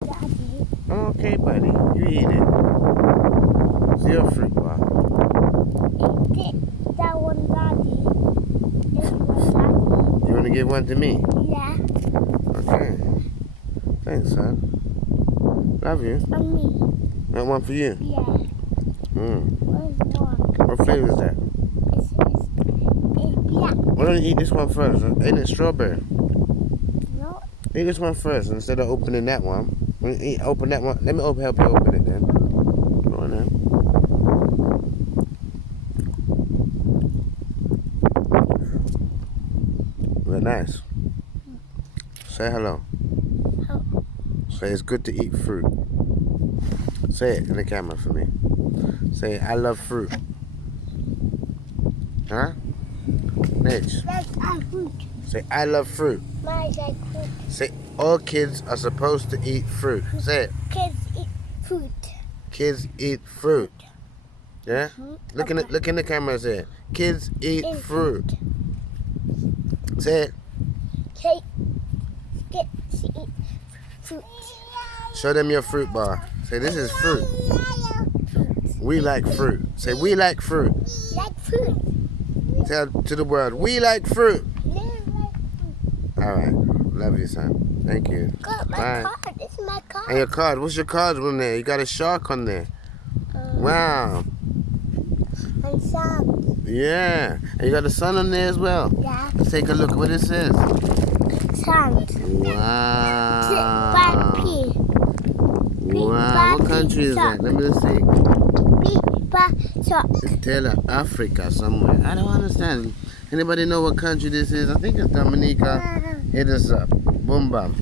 Daddy. Okay, buddy. You eat it. It's your fruit bar. Eat it. That one, Daddy. This one, Daddy. You want to give one to me? Yeah. Okay. Thanks, son. Love you. And me. That one for you? Yeah. Where's one? What flavor is that? It's black. Why don't you eat this one first? Ain't it strawberry? No. Eat this one first instead of opening that one. Open that one. Let me help you open it then. Go on then. Very nice. Say hello. Hello. Say it's good to eat fruit. Say it in the camera for me. Say I love fruit. Huh? Mitch. That's our fruit. Say I love fruit. My like fruit. Say all kids are supposed to eat fruit. Say it. Kids eat fruit. Kids eat fruit. Yeah? Mhm. Look in the camera and say it. Kids eat Eat fruit. Say it. Kids eat fruit. Show them your fruit bar. Say this is fruit. We like fruit. Say we like fruit. Like fruit. Tell to the world we like fruit. Yeah, like fruit. All right. Love you, son. Thank you. Got my Bye. card. This is my card. And your card. What's your card on there? You got a shark on there. Wow. And some. Yeah. And you got a sun on there as well. Yeah. Let's take a look what it says. Sand. Wow. P. Wow. What country is that? Let me just see. It's Taylor, Africa somewhere. I don't understand. Anybody know what country this is? I think it's Dominica. Hit us up. Boom bam.